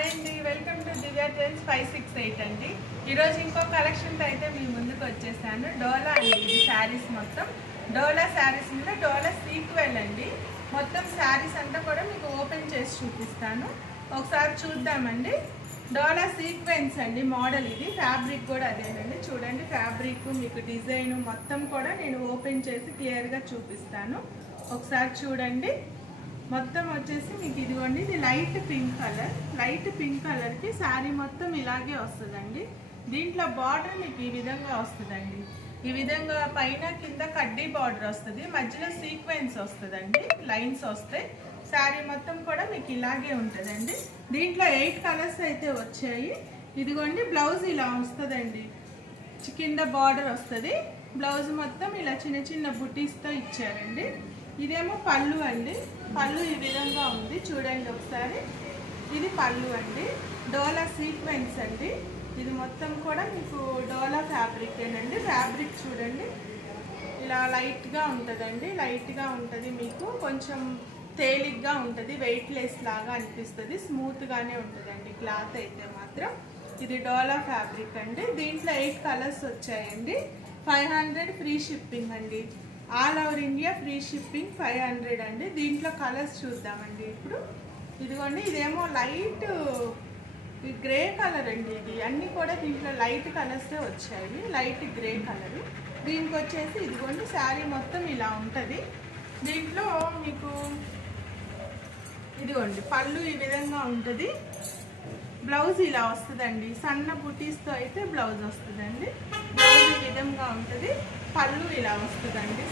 Hi అండి, welcome to Divya trends 568 అండి. ఈరోజు ఇంకో కలెక్షన్తో అయితే మీ ముందుకు వచ్చేసాను. డోలా అండి, ఇది శారీస్ మొత్తం డోలా శారీస్ మీద డోలా సీక్వెల్ అండి. మొత్తం శారీస్ అంతా కూడా మీకు ఓపెన్ చేసి చూపిస్తాను, ఒకసారి చూద్దామండి. డోలా సీక్వెన్స్ అండి మోడల్, ఇది ఫ్యాబ్రిక్ కూడా అదేనండి. చూడండి ఫ్యాబ్రిక్ మీకు డిజైన్ మొత్తం కూడా నేను ఓపెన్ చేసి క్లియర్గా చూపిస్తాను, ఒకసారి చూడండి. మొత్తం వచ్చేసి మీకు ఇదిగోండి, ఇది light pink colour. Light pink కలర్కి శారీ మొత్తం ఇలాగే వస్తుందండి. దీంట్లో బార్డర్ మీకు ఈ విధంగా వస్తుందండి. ఈ విధంగా పైన కింద కడ్డీ బార్డర్ వస్తుంది, మధ్యలో సీక్వెన్స్ వస్తుందండి, లైన్స్ వస్తాయి. శారీ మొత్తం కూడా మీకు ఇలాగే ఉంటుందండి. దీంట్లో 8 కలర్స్ అయితే వచ్చాయి. ఇదిగోండి బ్లౌజ్ ఇలా వస్తుందండి, కింద బార్డర్ వస్తుంది. బ్లౌజ్ మొత్తం ఇలా చిన్న చిన్న బుటీస్తో ఇచ్చారండి. ఇదేమో పళ్ళు అండి, పళ్ళు ఈ విధంగా ఉంది చూడండి ఒకసారి. ఇది పళ్ళు అండి, డోలా సీక్వెన్స్ అండి. ఇది మొత్తం కూడా మీకు డోలా ఫ్యాబ్రిక్ ఏనండి. ఫ్యాబ్రిక్ చూడండి ఇలా లైట్గా ఉంటుందండి, లైట్గా ఉంటుంది, మీకు కొంచెం తేలిగ్గా ఉంటుంది, వెయిట్ లెస్ లాగా అనిపిస్తుంది, స్మూత్గానే ఉంటుందండి క్లాత్ అయితే మాత్రం. ఇది డోలా ఫ్యాబ్రిక్ అండి. దీంట్లో 8 కలర్స్ వచ్చాయండి. 500 ఫ్రీ షిప్పింగ్ అండి, all over India free shipping 500 అండి. దీంట్లో కలర్స్ చూద్దామండి ఇప్పుడు. ఇదిగోండి ఇదేమో లైట్ గ్రే కలర్ అండి. ఇది అన్నీ కూడా దీంట్లో లైట్ కలర్సే వచ్చాయి, లైట్ గ్రే కలర్. దీనికి వచ్చేసి ఇదిగోండి శారీ మొత్తం ఇలా ఉంటుంది. దీంట్లో మీకు ఇదిగోండి పళ్ళు ఈ విధంగా ఉంటుంది, బ్లౌజ్ ఇలా వస్తుందండి, సన్న బుటీస్తో అయితే బ్లౌజ్ వస్తుందండి. బ్లౌజ్ ఈ విధంగా ఉంటుంది, పళ్ళు ఇలా వస్తుందండి.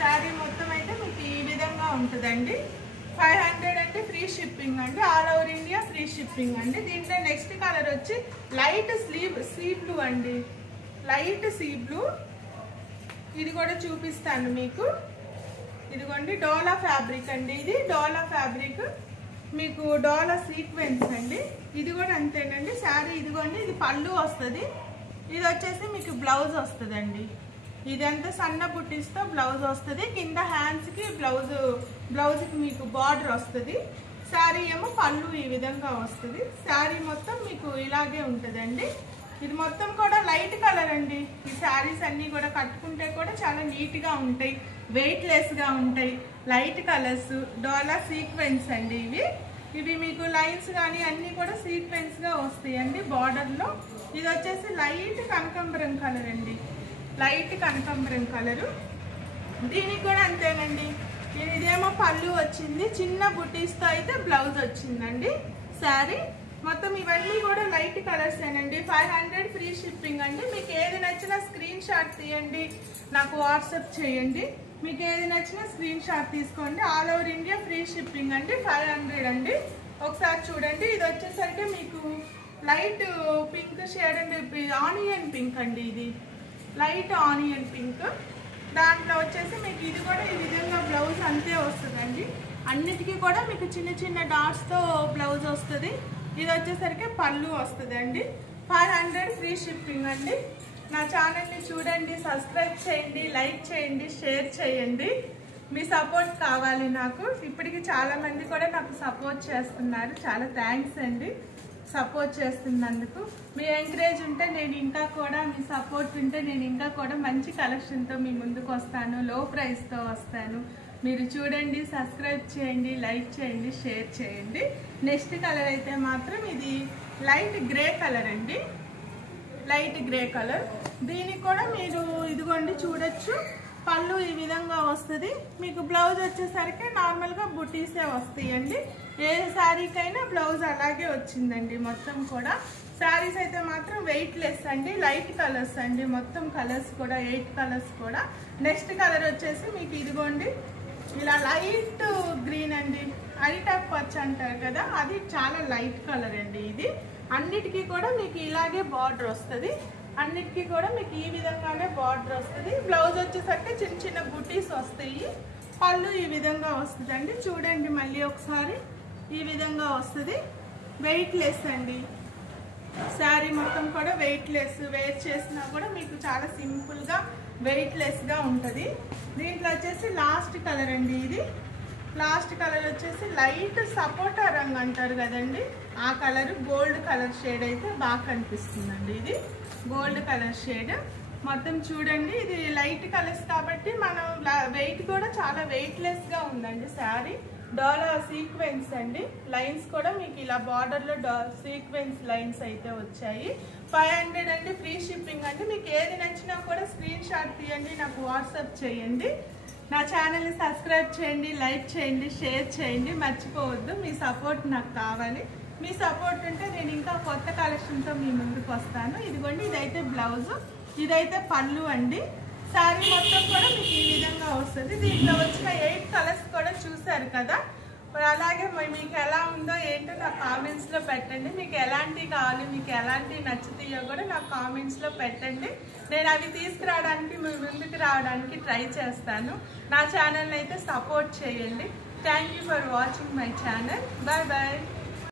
శారీ మొత్తం అయితే మీకు ఈ విధంగా ఉంటుందండి. 500 అంటే ఫ్రీ షిప్పింగ్ అండి, all over India free shipping అండి. దీంట్లో నెక్స్ట్ కలర్ వచ్చి లైట్ సీ బ్లూ అండి, లైట్ సీ బ్లూ. ఇది కూడా చూపిస్తాను మీకు. ఇదిగోండి డోలా ఫ్యాబ్రిక్ అండి, ఇది డోలా ఫ్యాబ్రిక్, మీకు డోలా సీక్వెన్స్ అండి. ఇది కూడా అంతేనండి. శారీ ఇదిగోండి, ఇది పళ్ళు వస్తుంది, ఇది వచ్చేసి మీకు బ్లౌజ్ వస్తుందండి. ఇదంతా సన్న బుట్టీస్తో బ్లౌజ్ వస్తుంది, కింద హ్యాండ్స్కి బ్లౌజ్కి మీకు బార్డర్ వస్తుంది. శారీ ఏమో పళ్ళు ఈ విధంగా వస్తుంది. శారీ మొత్తం మీకు ఇలాగే ఉంటుందండి. ఇది మొత్తం కూడా లైట్ కలర్ అండి. ఈ శారీస్ అన్నీ కూడా కట్టుకుంటే కూడా చాలా నీట్గా ఉంటాయి, వెయిట్ లెస్గా ఉంటాయి, లైట్ కలర్స్. డోలా సీక్వెన్స్ అండి ఇవి మీకు లైన్స్ కానీ అన్నీ కూడా సీక్వెన్స్గా వస్తాయండి బార్డర్లో. ఇది వచ్చేసి లైట్ కనకాంబరం కలర్ అండి, లైట్ కనకాంబరం కలరు. దీనికి కూడా అంతేనండి. ఇదేమో పళ్ళు వచ్చింది, చిన్న బుటీస్తో అయితే బ్లౌజ్ వచ్చిందండి. శారీ మొత్తం ఇవన్నీ కూడా లైట్ కలర్స్ ఏనండి. 500 ఫ్రీ షిప్పింగ్ అండి. మీకు ఏది నచ్చినా స్క్రీన్ షాట్ తీయండి, నాకు వాట్సాప్ చేయండి. మీకు ఏది నచ్చినా స్క్రీన్ షాట్ తీసుకోండి. All over India free shipping అండి. 500 అండి. ఒకసారి చూడండి. ఇది వచ్చేసరికి మీకు లైట్ పింక్ షేడ్ అండి, ఆనియన్ పింక్ అండి, ఇది లైట్ ఆనియన్ పింక్. దాంట్లో వచ్చేసి మీకు ఇది కూడా ఈ విధంగా బ్లౌజ్ అంతే వస్తుందండి. అన్నిటికీ కూడా మీకు చిన్న చిన్న డాట్స్తో బ్లౌజ్ వస్తుంది. ఇది వచ్చేసరికి పళ్ళు వస్తుందండి. 500 ఫ్రీ షిప్పింగ్ అండి. నా ఛానల్ని చూడండి, సబ్స్క్రైబ్ చేయండి, లైక్ చేయండి, షేర్ చేయండి. మీ సపోర్ట్ కావాలి నాకు. ఇప్పటికి చాలామంది కూడా నాకు సపోర్ట్ చేస్తున్నారు, చాలా థ్యాంక్స్ అండి సపోర్ట్ చేస్తున్నందుకు. మీ ఎంకరేజ్ ఉంటే నేను ఇంకా కూడా, మీ సపోర్ట్ ఉంటే నేను ఇంకా కూడా మంచి కలెక్షన్తో మీ ముందుకు వస్తాను, లో ప్రైస్తో వస్తాను. మీరు చూడండి, సబ్స్క్రైబ్ చేయండి, లైక్ చేయండి, షేర్ చేయండి. నెక్స్ట్ కలర్ అయితే మాత్రం ఇది లైట్ గ్రే కలర్ అండి, లైట్ గ్రే కలర్. దీనికి కూడా మీరు ఇదిగోండి చూడొచ్చు, పళ్ళు ఈ విధంగా వస్తుంది. మీకు బ్లౌజ్ వచ్చేసరికి నార్మల్గా బుటీసే వస్తాయండి. ఏ శారీకైనా బ్లౌజ్ అలాగే వచ్చిందండి మొత్తం కూడా. శారీస్ అయితే మాత్రం వెయిట్ లెస్ అండి, లైట్ కలర్స్ అండి, మొత్తం కలర్స్ కూడా 8 కలర్స్ కూడా. నెక్స్ట్ కలర్ వచ్చేసి మీకు ఇదిగోండి ఇలా లైట్ గ్రీన్ అండి, అరిటాక్ పచ్చ అంటారు కదా, అది చాలా లైట్ కలర్ అండి. ఇది అన్నిటికీ కూడా మీకు ఇలాగే బార్డర్ వస్తుంది, అన్నిటికీ కూడా మీకు ఈ విధంగానే బార్డర్ వస్తుంది. బ్లౌజ్ వచ్చేసరికి చిన్న చిన్న బుటీస్ వస్తాయి, పళ్ళు ఈ విధంగా వస్తుందండి. చూడండి మళ్ళీ ఒకసారి, ఈ విధంగా వస్తుంది. వెయిట్ లెస్ అండి, శారీ మొత్తం కూడా వెయిట్ లెస్, వేర్ చేసినా కూడా మీకు చాలా సింపుల్గా వెయిట్ లెస్గా ఉంటుంది. దీంట్లో వచ్చేసి లాస్ట్ కలర్ అండి, ఇది లాస్ట్ కలర్ వచ్చేసి లైట్ సపోటా రంగు అంటారు కదండి, ఆ కలర్ గోల్డ్ కలర్ షేడ్ అయితే బాగా కనిపిస్తుందండి. ఇది గోల్డ్ కలర్ షేడ్. మొత్తం చూడండి, ఇది లైట్ కలర్స్ కాబట్టి మనం వెయిట్ కూడా చాలా వెయిట్లెస్గా ఉందండి శారీ. డాలా సీక్వెన్స్ అండి, లైన్స్ కూడా మీకు ఇలా బార్డర్లో సీక్వెన్స్ లైన్స్ అయితే వచ్చాయి. 500 అండి, ఫ్రీ షిప్పింగ్ అండి. మీకు ఏది నచ్చినా కూడా స్క్రీన్ షాట్ తీయండి, నాకు వాట్సాప్ చేయండి. నా ఛానల్ని సబ్స్క్రైబ్ చేయండి, లైక్ చేయండి, షేర్ చేయండి, మర్చిపోవద్దు. మీ సపోర్ట్ నాకు కావాలి. మీ సపోర్ట్ ఉంటే నేను ఇంకా కొత్త కలెక్షన్తో మీ ముందుకు వస్తాను. ఇదిగోండి, ఇదైతే బ్లౌజు, ఇదైతే పళ్ళు అండి. శారీ మొత్తం కూడా మీకు ఈ విధంగా వస్తుంది. దీంట్లో వచ్చిన 8 కలర్స్ కూడా చూసారు కదా. అలాగే మీకు ఎలా ఉందో ఏంటో నాకు కామెంట్స్లో పెట్టండి. మీకు ఎలాంటివి కావాలి, మీకు ఎలాంటివి నచ్చుతాయో కూడా నాకు కామెంట్స్లో పెట్టండి. నేను అవి తీసుకురావడానికి మీ ముందుకు రావడానికి ట్రై చేస్తాను. నా ఛానల్ని అయితే సపోర్ట్ చేయండి. Thank you for watching my channel. Bye bye.